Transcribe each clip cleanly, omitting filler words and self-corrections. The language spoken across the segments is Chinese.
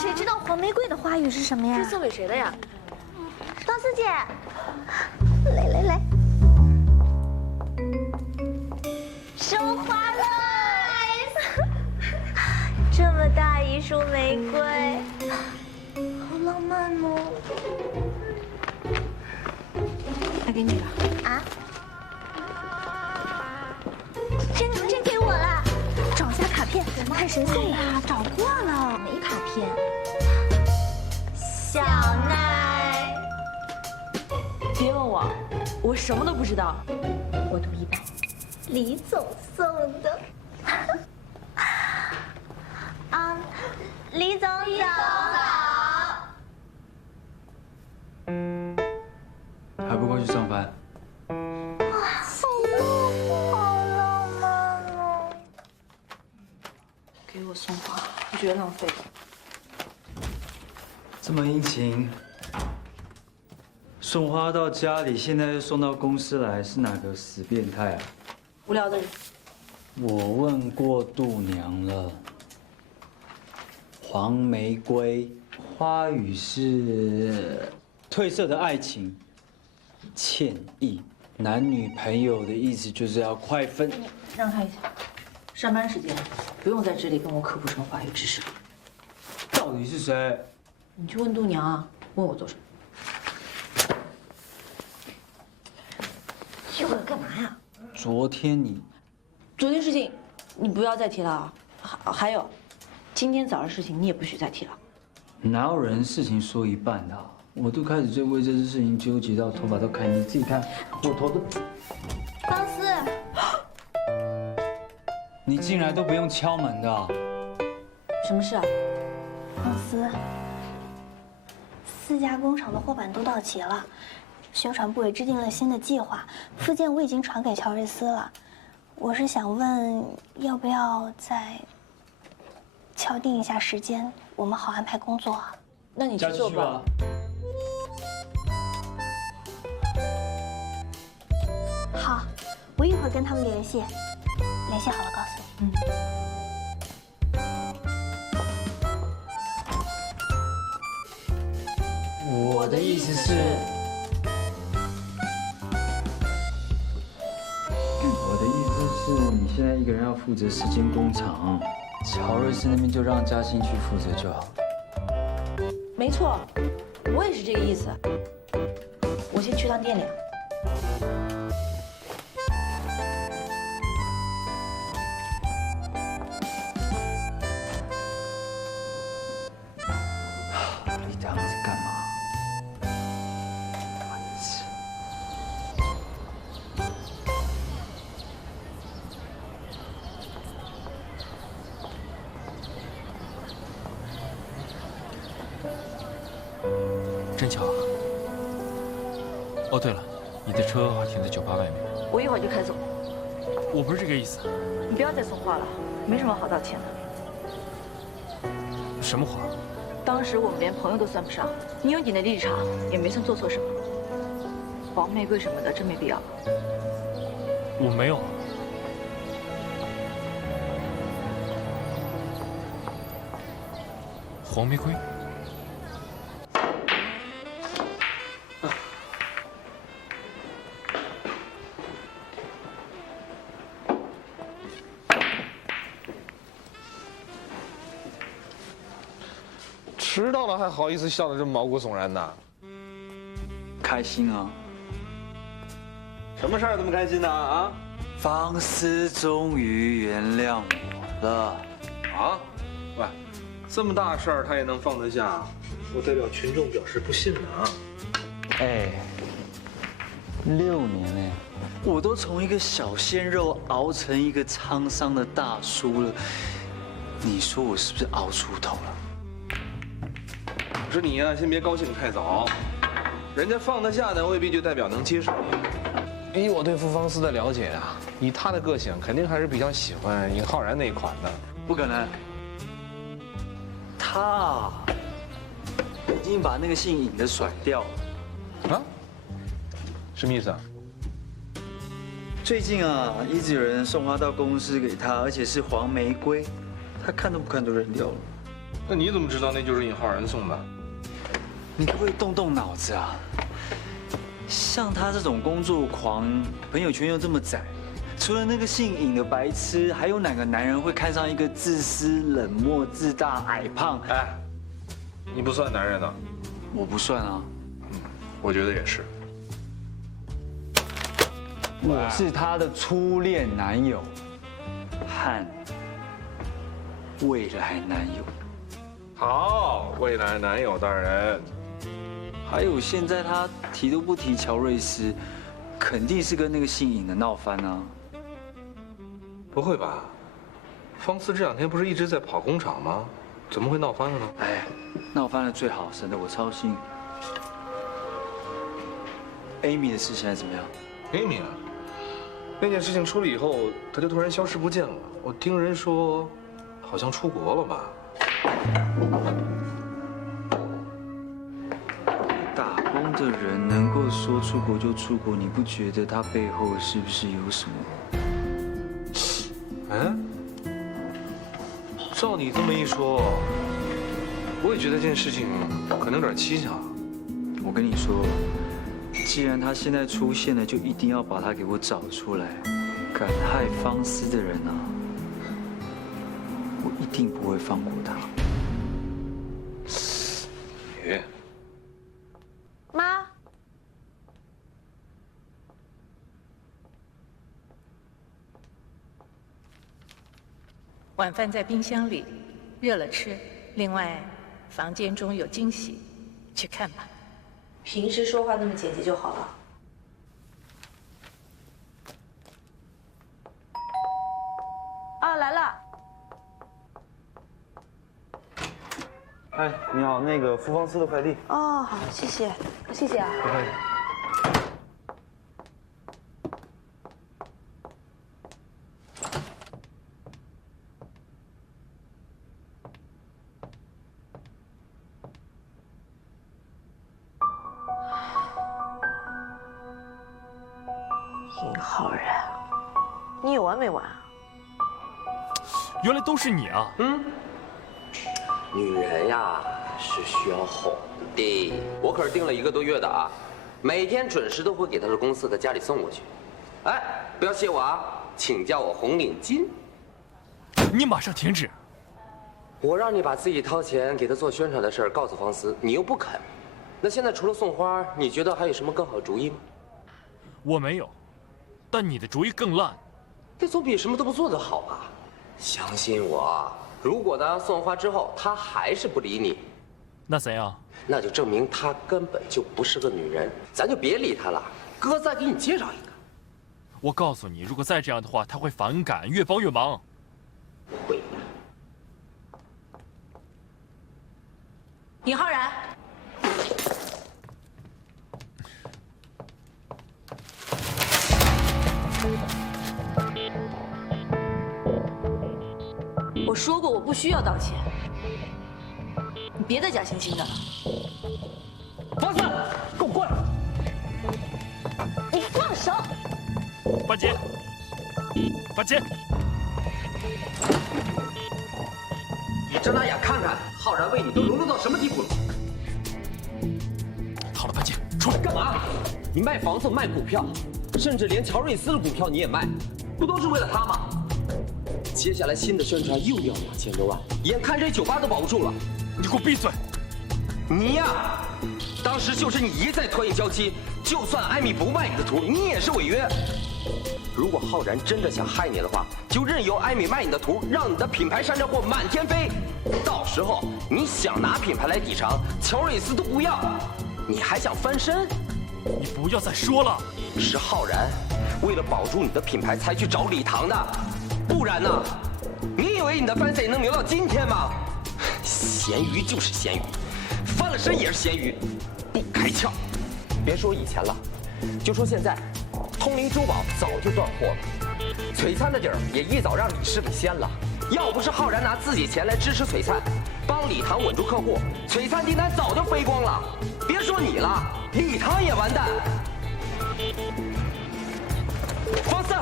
谁知道黄玫瑰的花语是什么呀？是送给谁的呀？方思姐，来，收花了！这么大一束玫瑰，好浪漫哦！还给你了啊？真给我了！找一下卡片，看谁送的。找过了，没卡片。小奈，别问我，我什么都不知道。我读一半，李总送的。李总早。还不快去上班？好浪漫哦！给我送花，我觉得浪费。这么殷勤，送花到家里，现在又送到公司来，是哪个死变态啊？无聊的人。我问过度娘了，黄玫瑰花语是褪色的爱情，歉意，男女朋友的意思就是要快分。让开一下，上班时间不用在这里跟我科普什么法律知识。到底是谁？你去问度娘啊，问我做什么？一会儿干嘛呀？昨天事情，你不要再提了啊！还有，今天早上事情你也不许再提了。哪有人事情说一半的啊？我都开始在为这件事情纠结到头发都开，你自己看，我头都……方思，你进来都不用敲门的啊？什么事啊？方思，4家工厂的货板都到齐了，宣传部也制定了新的计划，附件我已经传给乔瑞斯了。我是想问，要不要再敲定一下时间，我们好安排工作。那你去做吧。好，我一会儿跟他们联系，联系好了告诉你。我的意思是，你现在一个人要负责10间工厂，乔瑞斯那边就让嘉欣去负责就好。没错，我也是这个意思。我先去趟店里。你这样子干嘛？真巧啊！哦，对了，你的车还停在酒吧外面。我一会儿就开走。我不是这个意思。你不要再送话了，没什么好道歉的。什么话？当时我们连朋友都算不上，你有你的立场，也没算做错什么。黄玫瑰什么的，真没必要。我没有。黄玫瑰。迟到了还好意思笑得这么毛骨悚然呢？开心啊！什么事儿这么开心呢？啊？方思终于原谅我了。啊？喂，这么大事儿他也能放得下，我代表群众表示不信呢啊！哎，6年哎，我都从一个小鲜肉熬成一个沧桑的大叔了，你说我是不是熬出头了？我说你呀，先别高兴太早，人家放得下呢，未必就代表能接受。以我对付方思的了解啊，以他的个性，肯定还是比较喜欢尹浩然那一款的。不可能，他已经把那个姓尹的甩掉了。啊？什么意思啊？最近啊，一直有人送花到公司给他，而且是黄玫瑰，他看都不看都扔掉了。那你怎么知道那就是尹浩然送的？你可不可以动动脑子啊？像他这种工作狂，朋友圈又这么窄，除了那个姓尹的白痴，还有哪个男人会看上一个自私、冷漠、自大、矮胖？哎，你不算男人呢。我不算啊，我觉得也是。我是他的初恋男友和未来男友，好，未来男友大人。还有现在他提都不提乔瑞斯，肯定是跟那个姓尹的闹翻啊。不会吧？方思这两天不是一直在跑工厂吗？怎么会闹翻了呢？哎，闹翻了最好，省得我操心。Amy 的事现在怎么样 Amy 啊，那件事情出了以后，他就突然消失不见了。我听人说，好像出国了吧？打工的人能够说出国就出国，你不觉得他背后是不是有什么？嗯，照你这么一说，我也觉得这件事情可能有点蹊跷。我跟你说，既然他现在出现了，就一定要把他给我找出来。敢害方思的人啊，我一定不会放过他。你妈，晚饭在冰箱里，热了吃。另外，房间中有惊喜，去看吧。平时说话那么简洁就好了。啊，来了。哎，你好，那个傅方思的快递。哦，好，谢谢，谢谢啊。不客气。尹浩然，你有完没完啊？原来都是你啊！女人呀是需要哄的，我可是订了1个多月的啊，每天准时都会给她的公司的家里送过去。哎，不要谢我啊，请叫我红领巾。你马上停止！我让你把自己掏钱给她做宣传的事儿告诉方思，你又不肯。那现在除了送花，你觉得还有什么更好主意吗？我没有，但你的主意更烂。这总比什么都不做的好吧？相信我，如果呢送完花之后她还是不理你，那怎样？那就证明她根本就不是个女人，咱就别理她了。哥再给你介绍一个。我告诉你，如果再这样的话，他会反感，越帮越忙。会的。尹浩然，我说过我不需要道歉，你别再假惺惺的了。方思，给我过来！你放手！八姐，八姐，你睁大眼看看，浩然为你都沦落到什么地步了？好了，八姐，出来！干嘛？你卖房子、卖股票，甚至连乔瑞斯的股票你也卖，不都是为了他吗？接下来新的宣传又要2000多万，眼看这酒吧都保不住了。你给我闭嘴！你呀，当时就是你一再拖延交期，就算艾米不卖你的图，你也是违约。如果浩然真的想害你的话，就任由艾米卖你的图，让你的品牌山寨货满天飞。到时候你想拿品牌来抵偿，乔瑞斯都不要，你还想翻身？你不要再说了。是浩然为了保住你的品牌才去找礼堂的，不然呢？你以为你的翻身能留到今天吗？咸鱼就是咸鱼，翻了身也是咸鱼，不开窍。别说以前了，就说现在，通灵珠宝早就断货了，璀璨的底儿也一早让李氏给掀了。要不是浩然拿自己钱来支持璀璨，帮礼堂稳住客户，璀璨订单早就飞光了。别说你了，礼堂也完蛋。方思，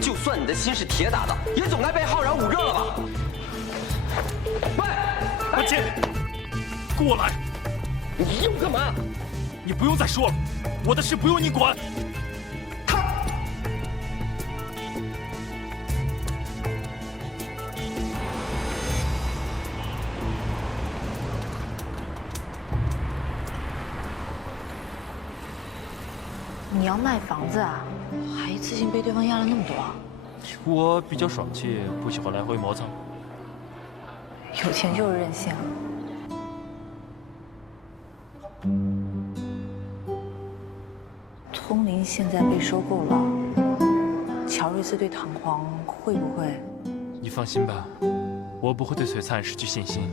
就算你的心是铁打的，也总该被浩然捂热了吧？喂！文杰，过来！你要干嘛？你不用再说了，我的事不用你管。你要卖房子啊？还一次性被对方压了那么多？我比较爽气，不喜欢来回磨蹭。有钱就是任性。通灵现在被收购了，乔瑞斯对唐璜会不会？你放心吧，我不会对璀璨失去信心，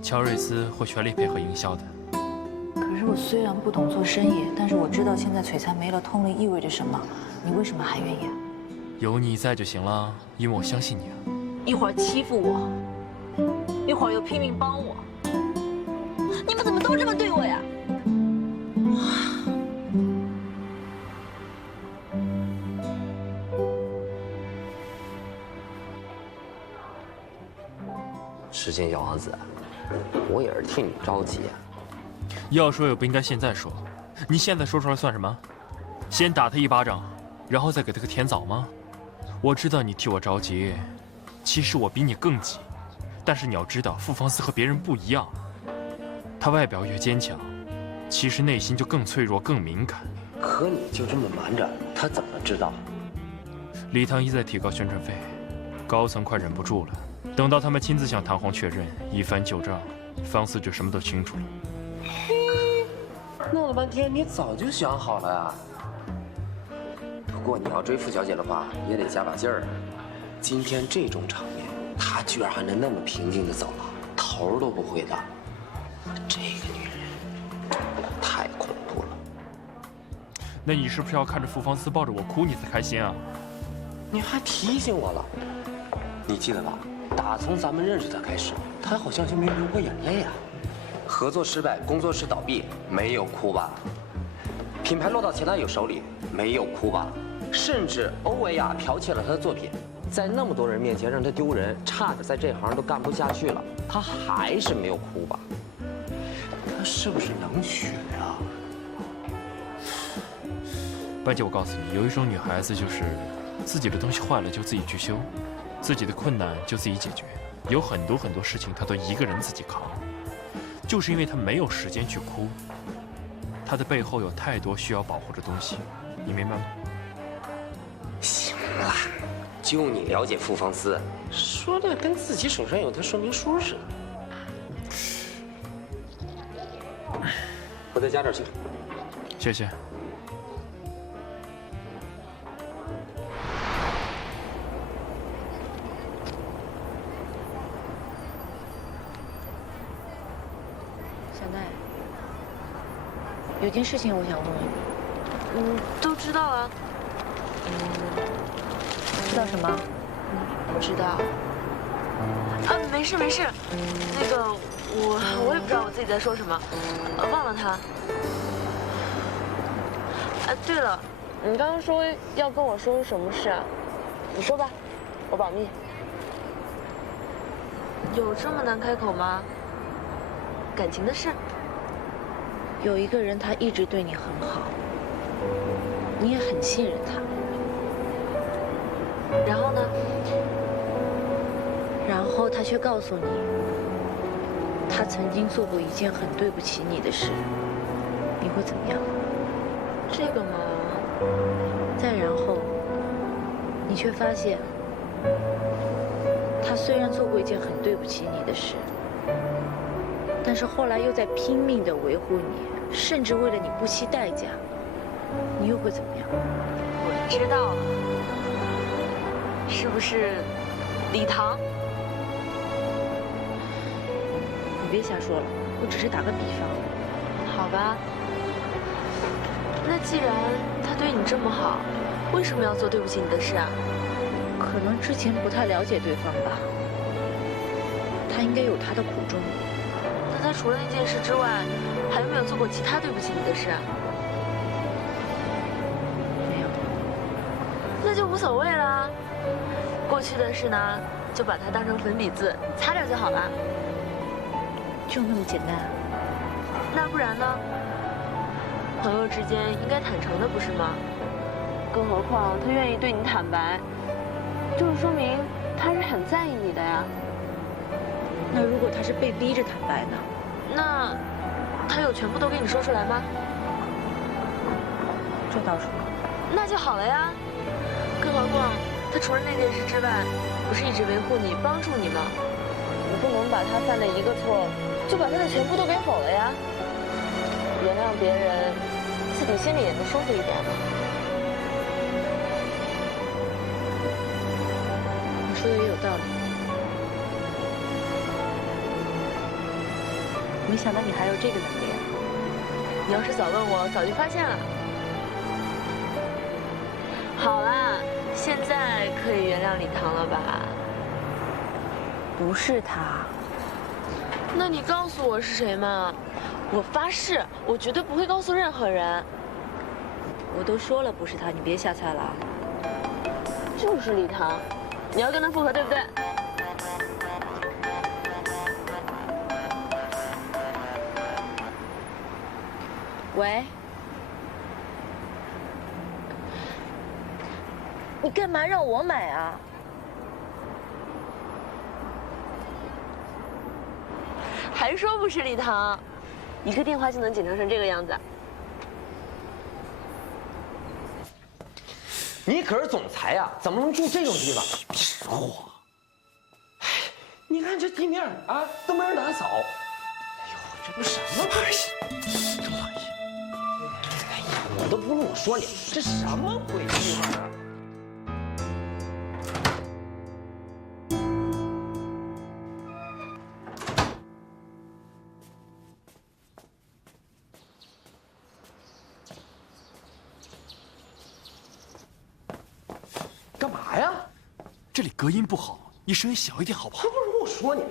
乔瑞斯会全力配合营销的。可是我虽然不懂做生意，但是我知道现在璀璨没了通灵意味着什么。你为什么还愿意啊？有你在就行了，因为我相信你啊。一会儿欺负我，一会儿又拼命帮我，你们怎么都这么对我呀？时间小王子，我也是替你着急啊。要说也不应该现在说，你现在说出来算什么？先打他一巴掌，然后再给他个甜枣吗？我知道你替我着急，其实我比你更急。但是你要知道，傅方思和别人不一样，他外表越坚强，其实内心就更脆弱、更敏感。可你就这么瞒着，他怎么知道？礼堂一再提高宣传费，高层快忍不住了。等到他们亲自向唐璜确认，一番旧账，方思就什么都清楚了。弄了半天，你早就想好了呀。不过你要追傅小姐的话，也得加把劲儿。今天这种场面，她居然还能那么平静的走了，头都不回的。这个女人太恐怖了。那你是不是要看着傅方思抱着我哭，你才开心啊？你还提醒我了，你记得吧？打从咱们认识的开始，她好像就没流过眼泪啊。合作失败，工作室倒闭，没有哭吧？品牌落到前男友手里，没有哭吧？甚至欧维亚剽窃了他的作品，在那么多人面前让他丢人，差点在这行都干不下去了，他还是没有哭吧？他是不是能学啊？班姐，我告诉你，有一种女孩子就是自己的东西坏了就自己去修，自己的困难就自己解决，有很多事情她都一个人自己扛。就是因为他没有时间去哭，他的背后有太多需要保护的东西，你明白吗？行了，就你了解傅方思，说的跟自己手上有他说明书似的。我再加点去。谢谢。有件事情我想问问你。都知道啊。知道什么？不知道。没事。那个，我也不知道我自己在说什么，忘了他。对了，你刚刚说要跟我说什么事啊？你说吧，我保密。有这么难开口吗？感情的事？有一个人，他一直对你很好，你也很信任他。然后呢？然后他却告诉你，他曾经做过一件很对不起你的事，你会怎么样？这个嘛……再然后，你却发现，他虽然做过一件很对不起你的事，但是后来又在拼命地维护你，甚至为了你不惜代价，你又会怎么样？我知道了，是不是礼堂？你别瞎说了，我只是打个比方。好吧，那既然他对你这么好，为什么要做对不起你的事啊？可能之前不太了解对方吧，他应该有他的苦衷。那他除了那件事之外，还有没有做过其他对不起你的事啊？没有。那就无所谓啦。过去的事呢，就把它当成粉笔字擦掉就好了。就那么简单？那不然呢？朋友之间应该坦诚的，不是吗？更何况他愿意对你坦白，就是说明他是很在意你的呀。那如果他是被逼着坦白呢？那他有全部都跟你说出来吗？这倒是。那就好了呀。更何况他除了那件事之外，不是一直维护你、帮助你吗？你不能把他犯的一个错，就把他的全部都给否了呀。原谅别人，自己心里也能舒服一点嘛。你说的也有道理。没想到你还有这个能力啊！你要是早问我，早就发现了。好啦，现在可以原谅李唐了吧？不是他。那你告诉我是谁嘛？我发誓，我绝对不会告诉任何人。我都说了不是他，你别瞎猜了啊！就是李唐，你要跟他复合，对不对？喂，你干嘛让我买啊？还说不是李唐，一个电话就能紧张成这个样子。你可是总裁呀，怎么能住这种地方？别说话。哎，你看这地面啊，都没人打扫。哎呦，这都什么鬼？这玩意！哎呀，我都不用我说你，这什么鬼地方啊？干嘛呀？这里隔音不好，你声音小一点好不好？这不是我说你，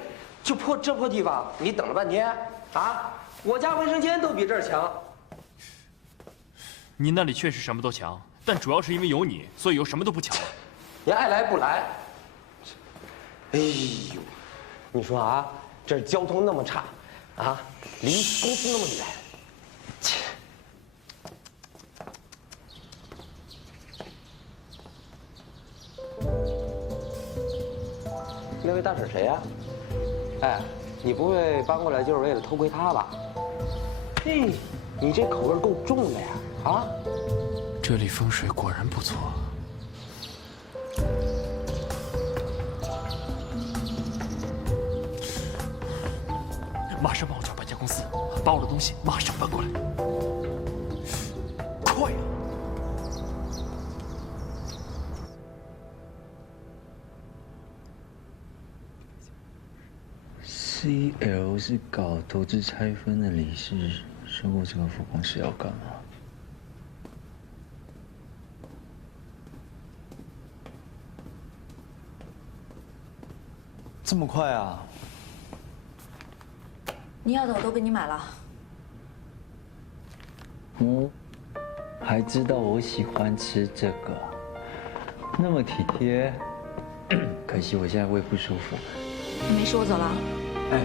就这破地方，你等了半天啊！我家卫生间都比这儿强。你那里确实什么都强，但主要是因为有你，所以又什么都不强了。你爱来不来？哎呦，你说啊，这儿交通那么差，啊，离公司那么远，切。那位大婶谁呀？哎，你不会搬过来就是为了偷窥她吧？嘿，你这口味够重的呀！啊，这里风水果然不错。马上帮我叫搬家公司，把我的东西马上搬过来，快呀！CL 是搞投资拆分的理事，收购这个副公司要干嘛？这么快啊？你要的我都给你买了。哦，还知道我喜欢吃这个，那么体贴。可惜我现在胃不舒服。你没事，我走了。哎，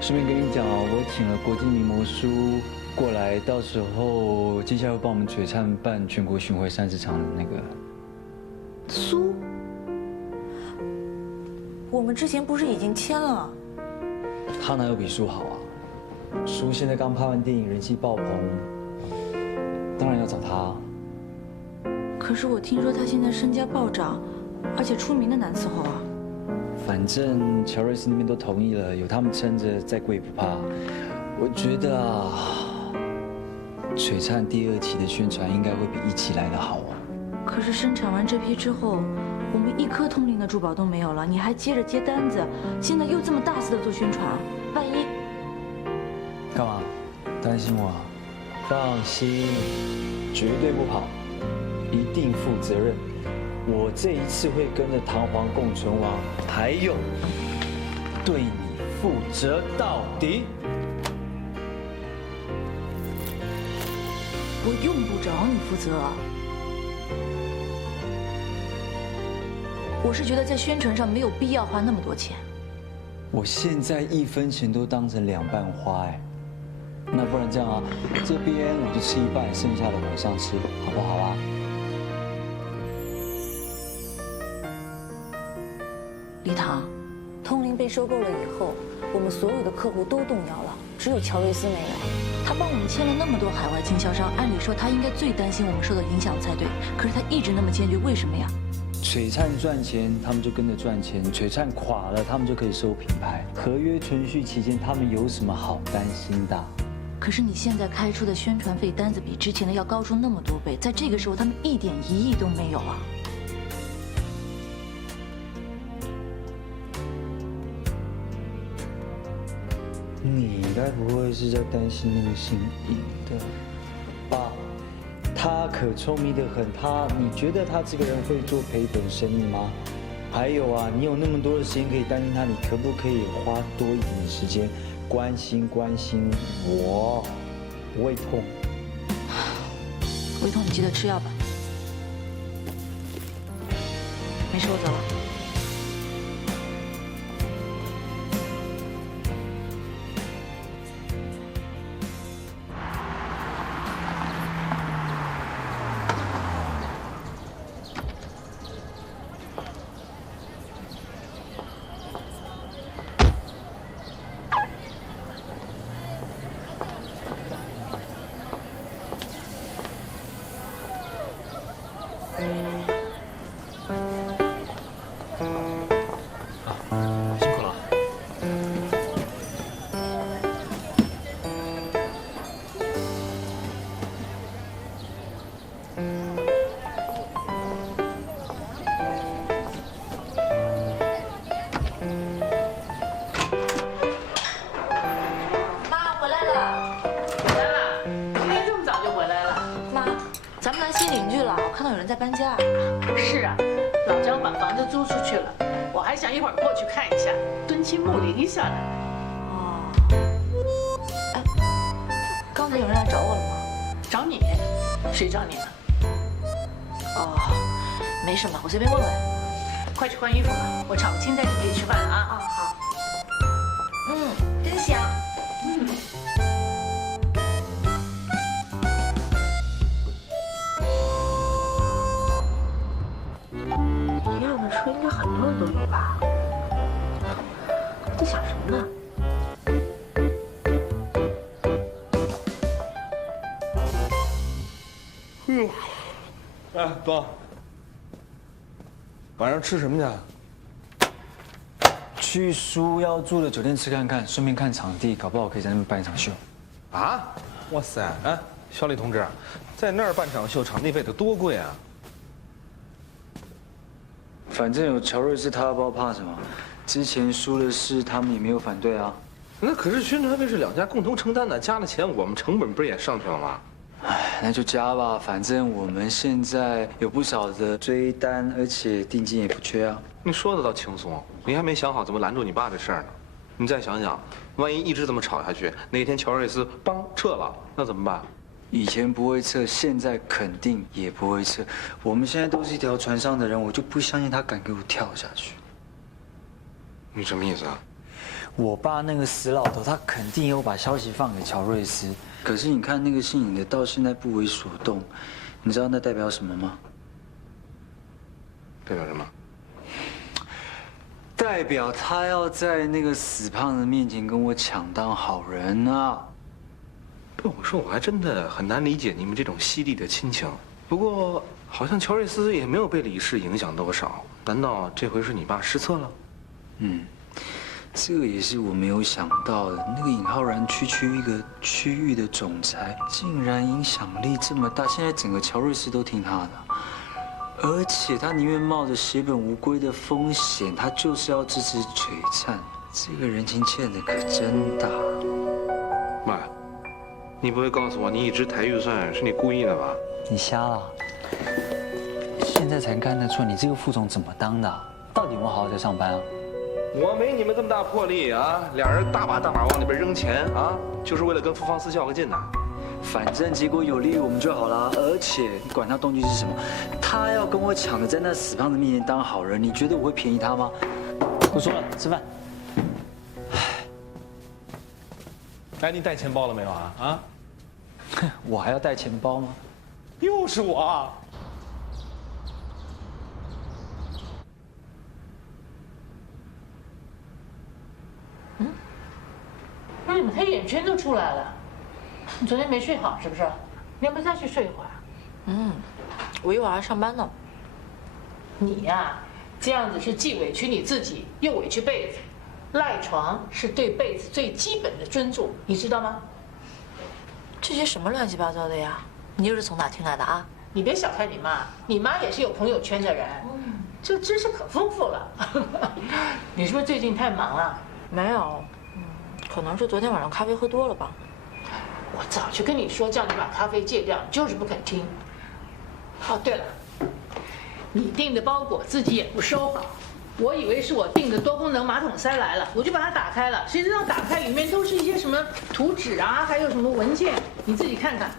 顺便跟你讲哦，我请了国际名模叔过来，到时候接下来会帮我们璀璨办全国巡回30场的那个。苏，我们之前不是已经签了？他哪有比叔好啊？叔现在刚拍完电影，人气爆棚，当然要找他。可是我听说他现在身家暴涨，而且出名的难伺候啊。反正乔瑞斯那边都同意了，有他们撑着，再贵不怕。我觉得啊，璀璨第2期的宣传应该会比1期来得好啊。可是生产完这批之后，我们一颗通灵的珠宝都没有了，你还接着接单子，现在又这么大肆的做宣传，万一……干嘛？担心我啊？放心，绝对不跑，一定负责任。我这一次会跟着堂皇共存亡，还有对你负责到底。我用不着你负责。我是觉得在宣传上没有必要花那么多钱。我现在1分钱都当成2瓣花哎。那不然这样啊，这边我就吃1半，剩下的晚上吃，好不好啊？李唐，通灵被收购了以后，我们所有的客户都动摇了，只有乔瑞斯没有。他帮我们签了那么多海外经销商，按理说他应该最担心我们受到影响才对，可是他一直那么坚决，为什么呀？璀璨赚钱，他们就跟着赚钱；璀璨垮了，他们就可以收品牌。合约存续期间，他们有什么好担心的？可是你现在开出的宣传费单子比之前的要高出那么多倍，在这个时候他们一点疑义都没有啊！你该不会是在担心那个姓尹的吧？他可聪明得很，你觉得他这个人会做赔本生意吗？还有啊，你有那么多的时间可以担心他，你可不可以花多一点的时间关心我？胃痛，胃痛你记得吃药吧。没事，我走了。辛苦了。妈，回来了。回来了，今天这么早就回来了。妈，咱们来新邻居了，我看到有人在搬家。是啊，老张把房子租出去了，我还想一会儿过去看一下，敦亲睦邻一下呢。哦，哎，刚才有人来找我了吗？找你？谁找你了？哦，没什么，我随便问问。快去换衣服吧，我炒个青菜准备吃饭了啊。啊，好。真香。一样的车应该很多人都有吧？在想什么呢？哎，哥，晚上吃什么去？去苏要住的酒店吃看看，顺便看场地，搞不好可以在那边办一场秀。啊？哇塞！哎，小李同志，在那儿办场秀，场地费得多贵啊！反正有乔瑞斯，他不知道怕什么。之前输的事，他们也没有反对啊。那可是宣传费是2家共同承担的，加了钱，我们成本不是也上去了吗？哎，那就加吧，反正我们现在有不少的追单，而且定金也不缺啊。你说的倒轻松，你还没想好怎么拦住你爸这事儿呢。你再想想，万一一直这么吵下去，哪天乔瑞斯帮撤了，那怎么办？以前不会撤，现在肯定也不会撤。我们现在都是一条船上的人，我就不相信他敢给我跳下去。你什么意思啊？我爸那个死老头，他肯定有把消息放给乔瑞斯。可是你看那个姓尹的，到现在不为所动，你知道那代表什么吗？代表什么？代表他要在那个死胖子面前跟我抢当好人啊！不，我说我还真的很难理解你们这种犀利的亲情。不过好像乔瑞斯也没有被李氏影响多少，难道这回是你爸失策了？这个也是我没有想到的。那个尹浩然区一个区域的总裁，竟然影响力这么大，现在整个乔瑞斯都听他的，而且他宁愿冒着血本无归的风险，他就是要支持璀璨。这个人情欠的可真大。妈，你不会告诉我你一直抬预算是你故意的吧？你瞎了？现在才看得出你这个副总怎么当的？到底有没有好好在上班啊？我没你们这么大魄力啊！俩人大把往里边扔钱啊，就是为了跟复方司较个劲呐。反正结果有利于我们就好了。而且你管他动机是什么，他要跟我抢着在那死胖子面前当好人，你觉得我会便宜他吗？不说了，吃饭。哎，你带钱包了没有啊？啊？我还要带钱包吗？又是我啊！不是你黑眼圈都出来了，你昨天没睡好是不是？你要不再去睡一会儿？我一会儿还上班呢。你呀，这样子是既委屈你自己，又委屈被子。赖床是对被子最基本的尊重，你知道吗？这些什么乱七八糟的呀？你又是从哪听来的啊？你别小看你妈，你妈也是有朋友圈的人，这知识可丰富了。你是不是最近太忙了？没有，可能是昨天晚上咖啡喝多了吧。我早就跟你说叫你把咖啡戒掉，你就是不肯听。哦，对了，你订的包裹自己也不收好，我以为是我订的多功能马桶塞来了，我就把它打开了，谁知道打开里面都是一些什么图纸啊，还有什么文件，你自己看看。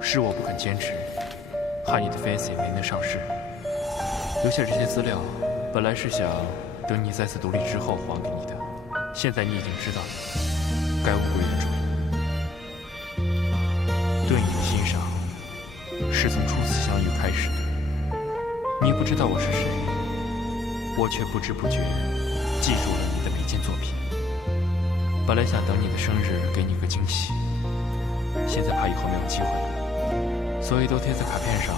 是我不肯坚持，害你的 Fancy 没能上市。留下这些资料，本来是想等你再次独立之后还给你的。现在你已经知道了，该无归的主。对你的欣赏，是从初次相遇开始的。你不知道我是谁，我却不知不觉记住了你的每件作品。本来想等你的生日给你个惊喜，现在怕以后没有机会了，所以都贴在卡片上，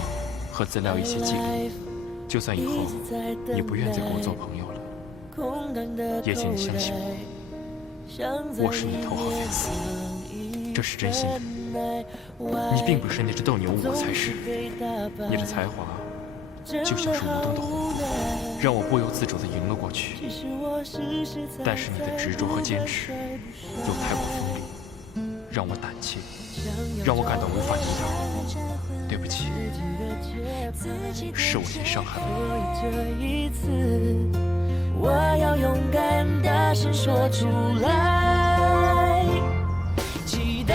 和资料一起寄给你。就算以后你不愿再跟我做朋友了，也请你相信我是你头号粉丝，这是真心的。你并不是那只斗牛，我才是。你的才华就像是舞动的火，让我不由自主地迎了过去。但是你的执着和坚持又太过锋利，让我胆怯，让我感到无法抵挡。对不起，是我先伤害了你。我要勇敢大声说出来，期待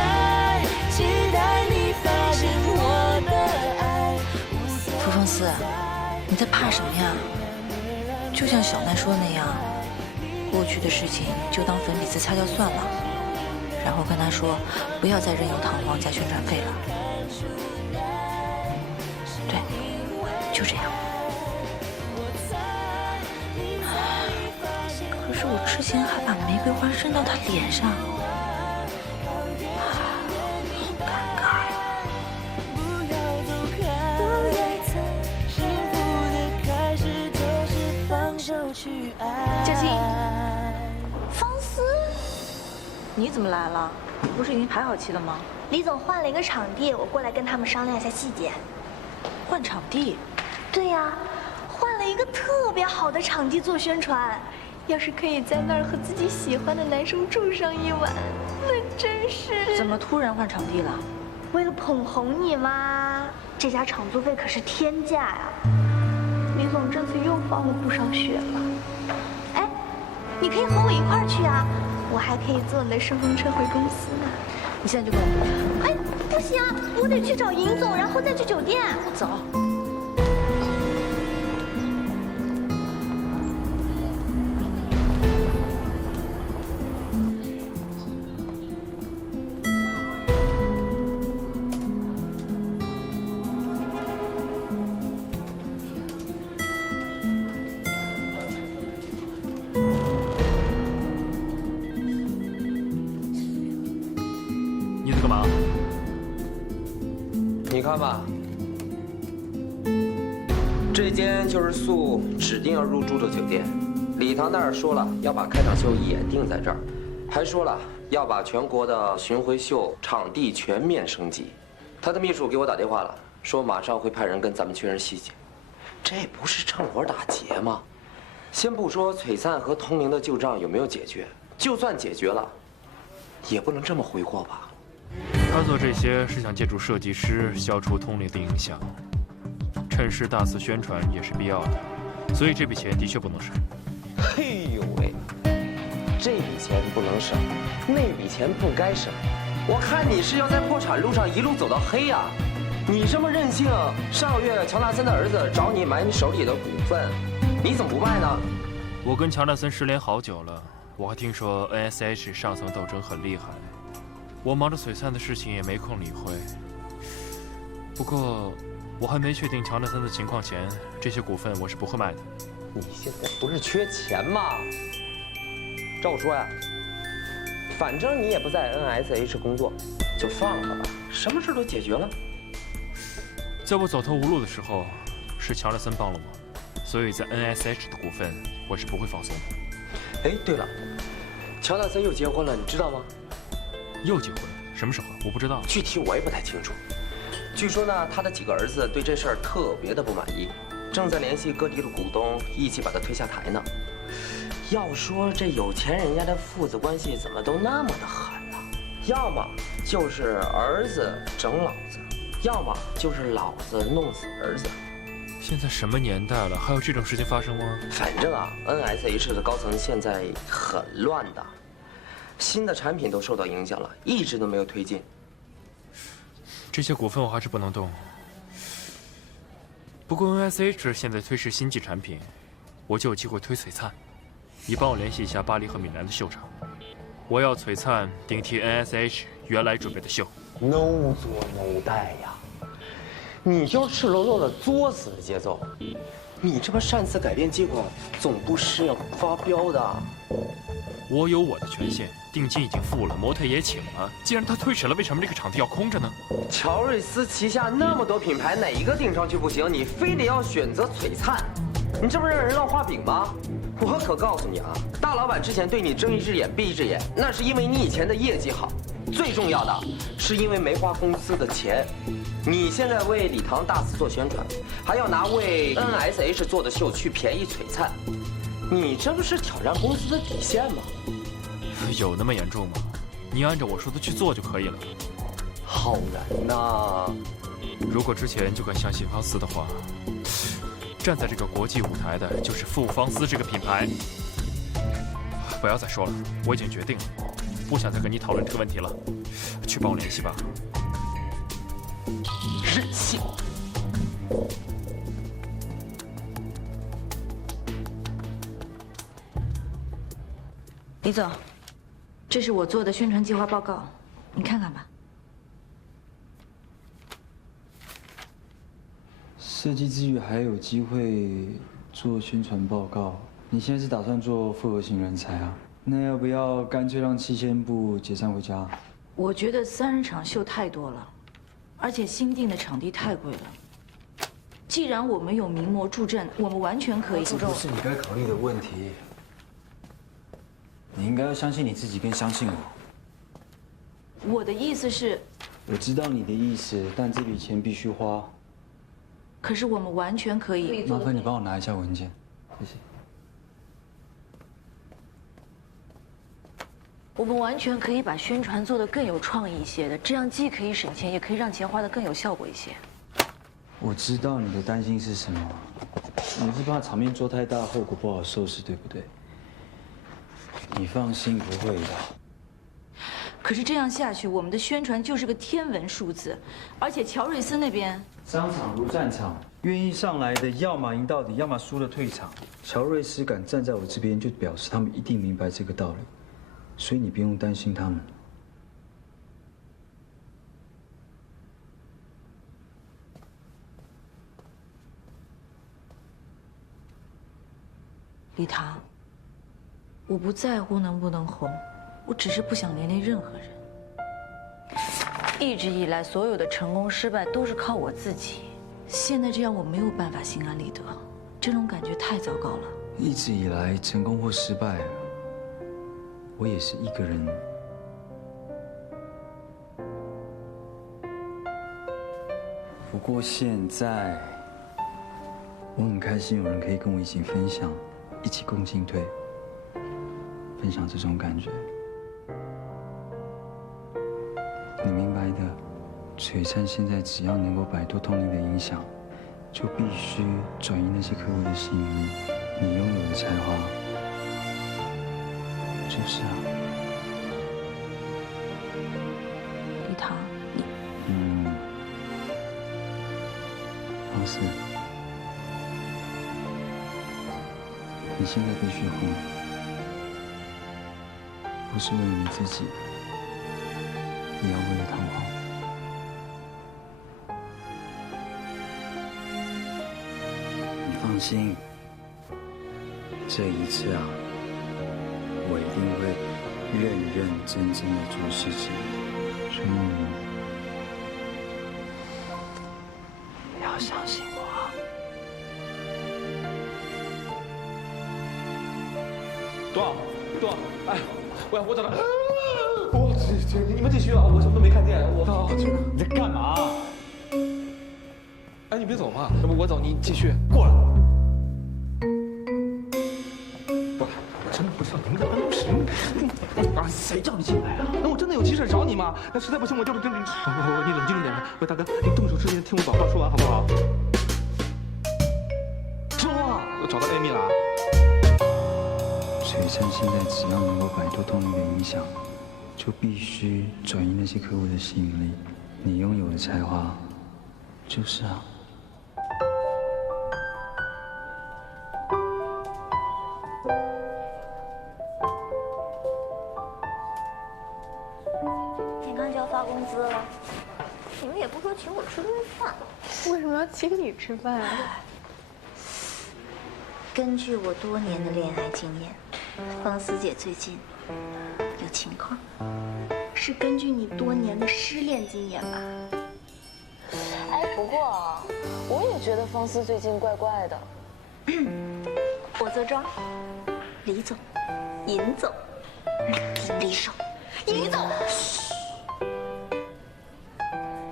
你发现我的爱。涂凤思，你在怕什么呀？就像小奈说的那样，过去的事情就当粉笔字擦掉算了，然后跟他说不要再任由堂皇加宣传费了。对，就这样。可是我之前还把玫瑰花伸到他脸上，好尴尬呀。佳琪，方思，你怎么来了？不是已经排好期了吗？李总换了一个场地，我过来跟他们商量一下细节。换场地？对呀，换了一个特别好的场地做宣传。要是可以在那儿和自己喜欢的男生住上一晚，那真是……怎么突然换场地了？为了捧红你嘛，这家场租费可是天价呀。李总这次又放我不少血了。哎，你可以和我一块儿去啊，我还可以坐你的顺风车回公司呢。你现在就跟我走。哎，不行，我得去找尹总，然后再去酒店。走。你看吧，这间就是素指定要入住的酒店。礼堂那儿说了要把开场秀也定在这儿，还说了要把全国的巡回秀场地全面升级。他的秘书给我打电话了，说马上会派人跟咱们确认细节。这不是趁火打劫吗？先不说璀璨和通灵的旧账有没有解决，就算解决了，也不能这么挥霍吧。他做这些是想借助设计师消除通灵的影响，趁势大肆宣传也是必要的，所以这笔钱的确不能省。嘿呦喂，这笔钱不能省，那笔钱不该省，我看你是要在破产路上一路走到黑呀！你这么任性，上个月乔纳森的儿子找你买你手里的股份，你怎么不卖呢？我跟乔纳森失联好久了，我还听说 NSH 上层斗争很厉害，我忙着璀璨的事情也没空理会。不过，我还没确定乔纳森的情况前，这些股份我是不会卖的。你现在不是缺钱吗？照我说呀，反正你也不在 NSH 工作，就放了吧，什么事都解决了。在我走投无路的时候，是乔纳森帮了我，所以在 NSH 的股份我是不会放松的。哎，对了，乔纳森又结婚了，你知道吗？又结婚？什么时候？我不知道，具体我也不太清楚。据说呢，他的几个儿子对这事儿特别的不满意，正在联系各地的股东，一起把他推下台呢。要说这有钱人家的父子关系怎么都那么的狠呢？要么就是儿子整老子，要么就是老子弄死儿子。现在什么年代了，还有这种事情发生吗？反正啊 ，NSH 的高层现在很乱的，新的产品都受到影响了，一直都没有推进。这些股份我还是不能动。不过 NSH 现在推迟新季产品，我就有机会推璀璨。你帮我联系一下巴黎和米兰的秀场，我要璀璨顶替 NSH 原来准备的秀。No 作 no 带呀，你就赤裸裸的作死的节奏。你这么擅自改变计划，总部是要发飙的。我有我的权限，定金已经付了，模特也请了。既然他推迟了，为什么这个场地要空着呢？乔瑞斯旗下那么多品牌，哪一个顶上去不行？你非得要选择璀璨，你这不是让人烙画饼吗？我可告诉你啊，大老板之前对你睁一只眼闭一只眼，那是因为你以前的业绩好。最重要的是因为没花公司的钱。你现在为礼堂大肆做宣传，还要拿为 NSH 做的秀去便宜璀璨，你这不是挑战公司的底线吗？有那么严重吗？你按照我说的去做就可以了。好人呐！如果之前就敢相信方思的话，站在这个国际舞台的就是傅方思这个品牌。不要再说了，我已经决定了，不想再跟你讨论这个问题了。去帮我联系吧。任性！李总，这是我做的宣传计划报告，你看看吧。设计之余还有机会做宣传报告，你现在是打算做复合型人才啊？那要不要干脆让7000部解散回家？我觉得3人场秀太多了，而且新订的场地太贵了。既然我们有名模助阵，我们完全可以。这不是你该考虑的问题。你应该要相信你自己，更相信我。我的意思是，我知道你的意思，但这笔钱必须花。可是我们完全可以。麻烦你帮我拿一下文件，谢谢。我们完全可以把宣传做得更有创意一些的，这样既可以省钱，也可以让钱花得更有效果一些。我知道你的担心是什么，你是怕场面做太大，后果不好收拾，对不对？你放心，不会的。可是这样下去，我们的宣传就是个天文数字，而且乔瑞斯那边商场如战场，愿意上来的要么赢到底，要么输了退场。乔瑞斯敢站在我这边，就表示他们一定明白这个道理，所以你不用担心他们。李唐，我不在乎能不能红，我只是不想连累任何人。一直以来，所有的成功失败都是靠我自己，现在这样我没有办法心安理得，这种感觉太糟糕了。一直以来，成功或失败，我也是一个人。不过现在，我很开心有人可以跟我一起分享，一起共进退，分享这种感觉。你明白的，璀璨现在只要能够摆脱通灵的影响，就必须转移那些客户的心意。你拥有的才华，就是啊。你现在必须红，不是为了你自己，也要为了唐皇。你放心，这一次啊，我一定会认认真真的做事情。什么？你要相信我。 多，哎，我找到，你们继续啊，我什么都没看见，你在干嘛？哎，你别走嘛，要不我走，你继续过来。我真的不知道你们在办公室。啊，谁叫你进来啊？那我真的有急事找你吗？那实在不行，我就是真……你冷静一点。喂，大哥，你动手之前听我把话说完好不好？说，我找到艾米了。 璀璨现在只要能够摆脱通灵的影响，就必须转移那些客户的吸引力。你拥有的才华，就是啊。眼看就要发工资了，你们也不说请我吃顿饭，为什么要请你吃饭啊？根据我多年的恋爱经验。 方思姐最近有情况，是根据你多年的失恋经验吧？哎，不过啊，我也觉得方思最近怪怪的。我坐这儿，李总、尹总、李手、尹总，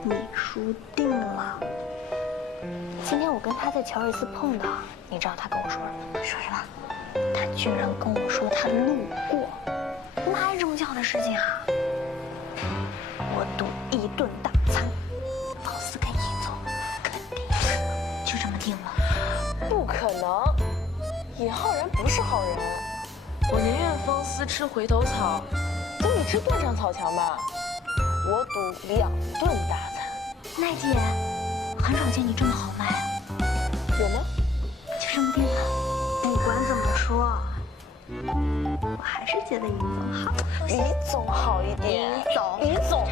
你输定了。今天我跟他在乔瑞斯碰到，你知道他跟我说什么？说什么？ 他居然跟我说他路过，哪有这么巧的事情啊？我赌1顿大餐，方思跟尹总肯定是，就这么定了。不可能，尹浩然不是好人。我宁愿方思吃回头草，总比吃断肠草强吧。我赌2顿大餐。奈姐，很少见你这么豪迈啊。有吗？就这么定了。 不管怎么说，我还是觉得尹总好。李总好一点。尹总，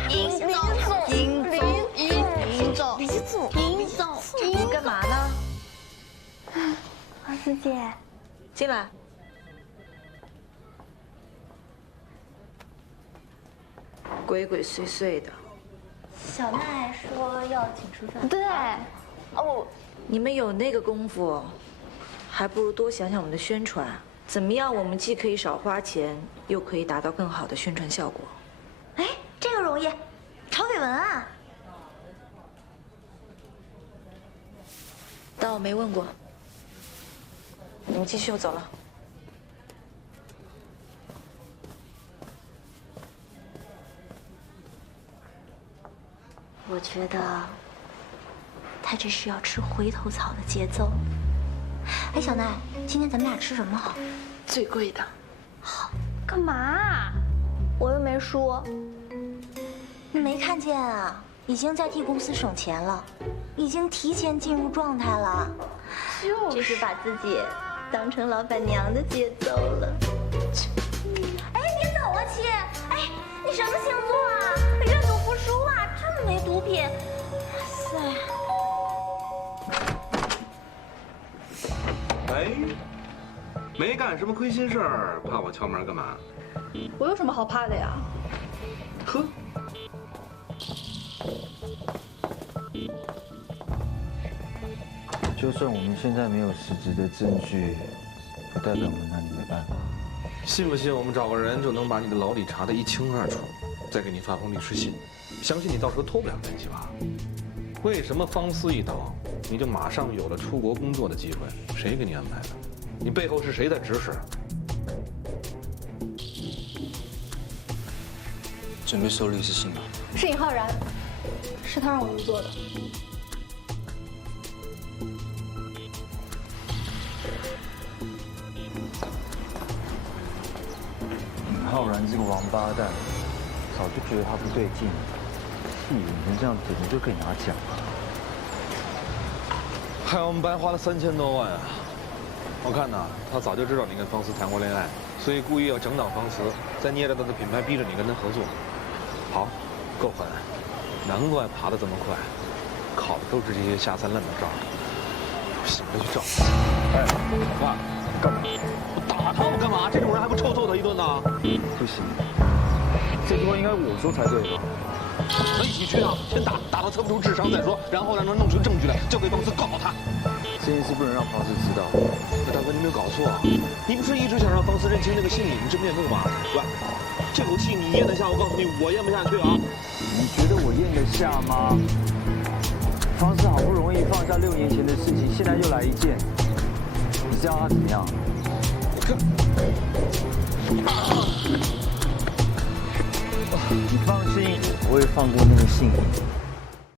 你干嘛呢？王思姐，进来。鬼鬼祟祟的。小奈说要请吃饭。对。哦，你们有那个功夫。 还不如多想想我们的宣传，怎么样？我们既可以少花钱，又可以达到更好的宣传效果。哎，这个容易，炒绯闻啊！当我没问过。你们继续，我走了。我觉得他这是要吃回头草的节奏。 哎，小奈，今天咱们俩吃什么好？最贵的。好，干嘛？我又没输。你没看见啊？已经在替公司省钱了，已经提前进入状态了。这是把自己当成老板娘的节奏了。哎，别走啊，亲！哎，你什么星座啊？愿赌服输啊？这么没毒品！哇塞！ 哎，没干什么亏心事儿，怕我敲门干嘛？我有什么好怕的呀？呵，就算我们现在没有实质的证据，不代表我们拿你没办法。信不信我们找个人就能把你的老李查得一清二楚，再给你发封律师信，相信你到时候脱不了干系吧？为什么方思一倒，你就马上有了出国工作的机会？谁给你安排的？你背后是谁在指使？准备收律师信了。是尹浩然，是他让我们做的。尹浩然这个王八蛋，早就觉得他不对劲，以为你们这样子你就可以拿奖了。害我们白花了3000多万啊！我看呐，他早就知道你跟方思谈过恋爱，所以故意要整倒方思，再捏着他的品牌逼着你跟他合作。好，够狠，难怪爬得这么快，靠的都是这些下三滥的招。醒了去照。哎，老爸，干嘛？我打他我干嘛？这种人还不臭揍他一顿呢？不行，这句话应该我说才对吧？那一起去啊！先打到测不出智商再说，然后让他弄出证据来，交给方思告他。这件事不能让方思知道。那大哥，你没有搞错啊？你不是一直想让方思认清那个姓李的真面目吗？喂，这口气你咽得下？我告诉你，我咽不下去啊！你觉得我咽得下吗？方思好不容易放下6年前的事情，现在又来一件，你知道他怎么样？你放心，我会放过那个姓李。